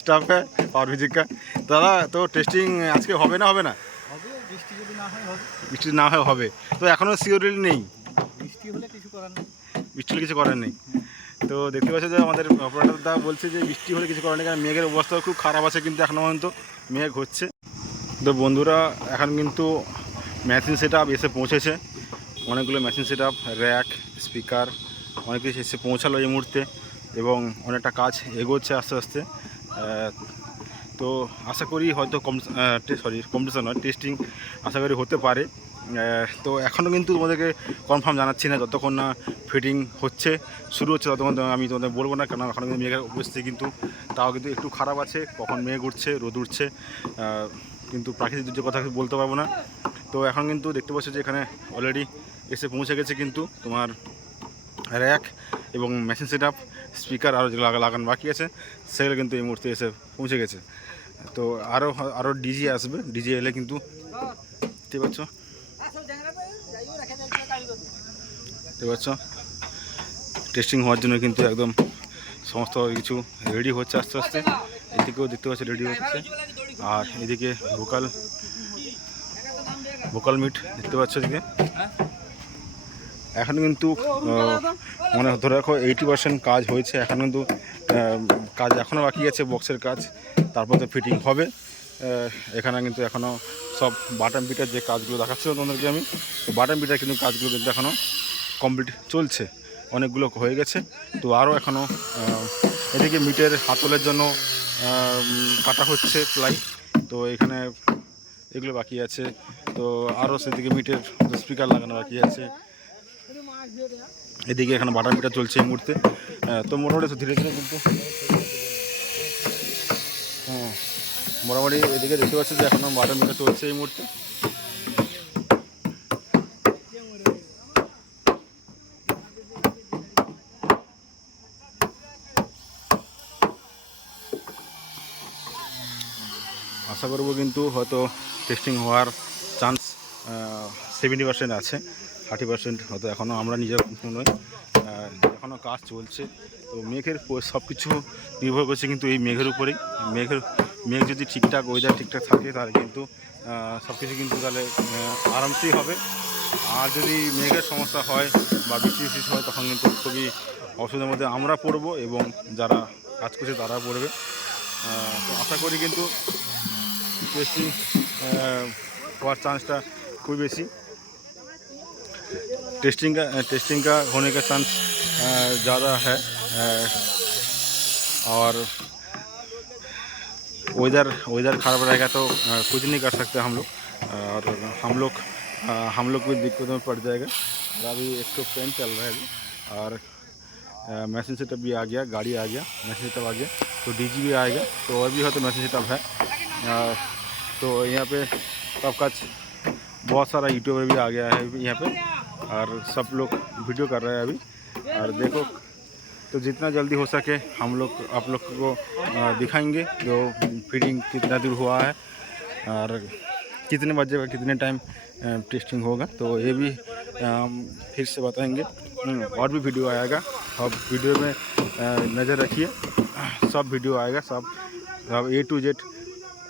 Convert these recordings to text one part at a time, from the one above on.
স্টাফে অরভিজিকা দাদা তো টেস্টিং আজকে হবে না হবে না? বৃষ্টি না হয় হবে। তো এখনও সিওরিটি নেই। বৃষ্টি হলে কিছু করার নেই। বৃষ্টি কিছু করার নেই। তো দেখতে পাচ্ছি যে আমাদের অপারেটরদা বলছে যে বৃষ্টি হলে কিছু করার নেই কারণ মেঘের অবস্থা খুব খারাপ আছে কিন্তু এখনও পর্যন্ত মেঘ হচ্ছে। তো বন্ধুরা এখন কিন্তু মেশিন সেট এসে পৌঁছেছে। অনেকগুলো মেশিন সেট র্যাক স্পিকার অনেক কিছু এসে পৌঁছালো এই মুহূর্তে এবং অনেকটা কাজ এগোচ্ছে আস্তে আস্তে। তো আশা করি হয়তো কম সরি কম্পিটিশন নয় টেস্টিং আশা করি হতে পারে। তো এখনও কিন্তু তোমাদেরকে কনফার্ম জানাচ্ছি না যতক্ষণ না ফিটিং হচ্ছে, শুরু হচ্ছে ততক্ষণ আমি তোমাদের বলব না কারণ এখনও কিন্তু মেঘের উপস্থিতি কিন্তু তাও কিন্তু একটু খারাপ আছে, কখন মেঘ উঠছে, রোদ উঠছে কিন্তু প্রাকৃতিক দুর্যোগ কথা বলতে পারব না। তো এখন কিন্তু দেখতে পাচ্ছ যে এখানে অলরেডি এসে পৌঁছে গেছে কিন্তু তোমার র্যাক এবং মেশিন সেট আপ স্পিকার আরও যেগুলো লাগা- লাগানো বাকি আছে, সেগুলো কিন্তু এই মুহূর্তে এসে পৌঁছে গেছে। তো আরও আরও ডিজি আসবে। ডিজি এলে কিন্তু দেখতে পাচ্ছ। দেখতে পাচ্ছ। টেস্টিং হওয়ার জন্য কিন্তু একদম সমস্ত কিছু রেডি হচ্ছে আস্তে আস্তে। এদিকেও দেখতে পাচ্ছি রেডি হচ্ছে। আর এদিকে ভোকাল ভোকাল মিট দেখতে পাচ্ছ এদিকে। এখন কিন্তু মানে ধরে রাখো এইটি পার্সেন্ট কাজ হয়েছে। এখন কিন্তু কাজ এখনও বাকি আছে বক্সের কাজ। তারপর তো ফিটিং হবে। এখানে কিন্তু এখনও সব বাটাম বিটার যে কাজগুলো দেখাচ্ছিল তোমাদেরকে আমি, তো বাটাম বিটার কিন্তু কাজগুলো কিন্তু এখনও কমপ্লিট চলছে। অনেকগুলো হয়ে গেছে। তো আরও এখনও এদিকে মিটের হাতলের জন্য কাটা হচ্ছে প্লাই। তো এখানে এগুলো বাকি আছে। তো আরও সেদিকে মিটের স্পিকার লাগানো বাকি আছে। এদিকে এখানে বাটার মিটার চলছে এই মুহূর্তে। তো মোটামুটি ধীরে ধীরে কিন্তু হ্যাঁ মোটামুটি এদিকে দেখতে পাচ্ছি যে এখনও বাটার মিটার চলছে এই মুহূর্তে। আশা করব কিন্তু হয়তো টেস্টিং হওয়ার চান্স সেভেন্টি পার্সেন্ট আছে। থার্টি পার্সেন্ট হয়তো এখনও আমরা নিজের নয় এখনও কাজ চলছে। তো মেঘের সব কিছু নির্ভর করছে কিন্তু এই মেঘের উপরেই। মেঘের, মেঘ যদি ঠিকঠাক ওয়েদার ঠিকঠাক থাকে তাহলে কিন্তু সব কিছু কিন্তু তাহলে আরামসেই হবে। আর যদি মেঘের সমস্যা হয় বা বৃষ্টি বৃষ্টি হয়, তখন কিন্তু খুবই অসুবিধার মধ্যে আমরা পড়ব এবং যারা কাজ করছে তারা পড়বে। তো আশা করি কিন্তু, বেশি হওয়ার চান্সটা খুবই বেশি। टेस्टिंग का टेस्टिंग का होने का चांस ज़्यादा है और वेदर वेदर खराब रहेगा तो कुछ नहीं कर सकते हम लोग, और हम लोग हम लोग भी दिक्कतों में पड़ जाएगा। और अभी एक तो पेन चल रहा है अभी, और मैसेज सेटअप भी आ गया, गाड़ी आ गया मैसेज सेटअप आ गया तो डीजी भी आएगा तो और भी हो तो मैसेज सेटअप है। तो यहाँ पे सबका बहुत सारा यूट्यूबर भी आ गया है यहाँ पे। और सब लोग वीडियो कर रहे हैं अभी। और देखो तो जितना जल्दी हो सके हम लोग आप लोग को दिखाएँगे जो फीडिंग कितना दूर हुआ है और कितने बजे का कितने टाइम टेस्टिंग होगा। तो ये भी फिर से बताएँगे। हम्म, और भी वीडियो आएगा। अब वीडियो में नज़र रखिए। सब वीडियो आएगा सब। अब ए टू जेड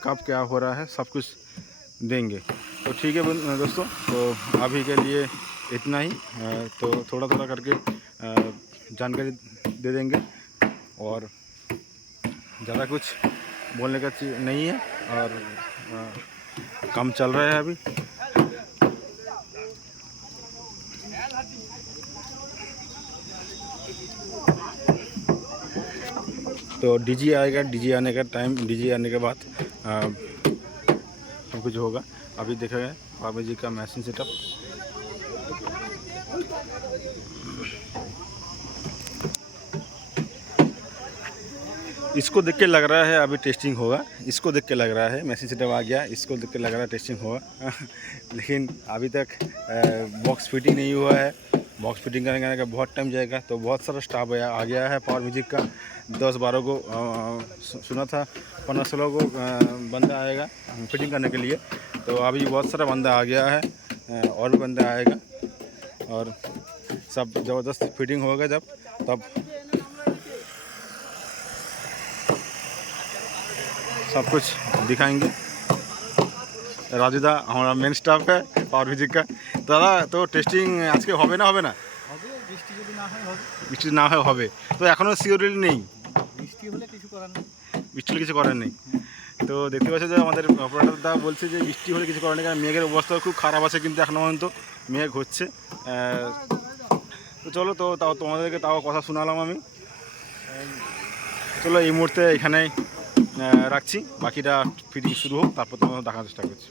कब क्या हो रहा है सब कुछ देंगे। तो ठीक है दोस्तों तो अभी के लिए इतना ही तो थोड़ा थोड़ा करके जानकारी दे देंगे और ज़्यादा कुछ बोलने का चीज़ नहीं है और काम चल रहा है अभी। तो डीजी आएगा, डीजी आने का टाइम, डीजी आने के बाद सब कुछ होगा। अभी देखा गया, बाबा जी का मैसिंग सेटअप इसको देख के लग रहा है अभी टेस्टिंग होगा। इसको देख के लग रहा है मैसेज सेटअप आ गया, इसको देख के लग रहा है टेस्टिंग होगा। लेकिन अभी तक बॉक्स फिटिंग नहीं हुआ है। बॉक्स फिटिंग करने का बहुत टाइम जाएगा तो बहुत सारा स्टाफ आ गया है पावर म्यूज़िक का। दस बारह को सुना था, पंद्रह सोलह को बंदा आएगा फिटिंग करने के लिए। तो अभी बहुत सारा बंदा आ गया है और भी बंदा आएगा। और सब ज़बरदस्त फिटिंग होगा जब तब सब कुछ दिखाएंगे রাজুদা আমরা মেন স্টাফ হ্যাঁ পাওয়ার মিউজিক কা দাদা তো টেস্টিং আজকে হবে না হবে না হবে বৃষ্টি যদি না হয় হবে বৃষ্টি না হয় হবে তো এখনও সিওরিটি নেই বৃষ্টি হলে কিছু করার নেই বৃষ্টি হলে কিছু করার নেই তো দেখতে পাচ্ছি যে আমাদের অপারেটর দা বলছে যে বৃষ্টি হলে কিছু করার নেই, কারণ মেঘের অবস্থা খুব খারাপ আছে কিন্তু এখনও পর্যন্ত মেঘ হচ্ছে। তো চলো তো তাও তোমাদেরকে তাও কথা শোনালাম আমি। চলো এই মুহূর্তে এখানেই রাখছি। বাকিটা ফিটিং শুরু হোক, তারপর তোমাদের দেখার চেষ্টা করছি।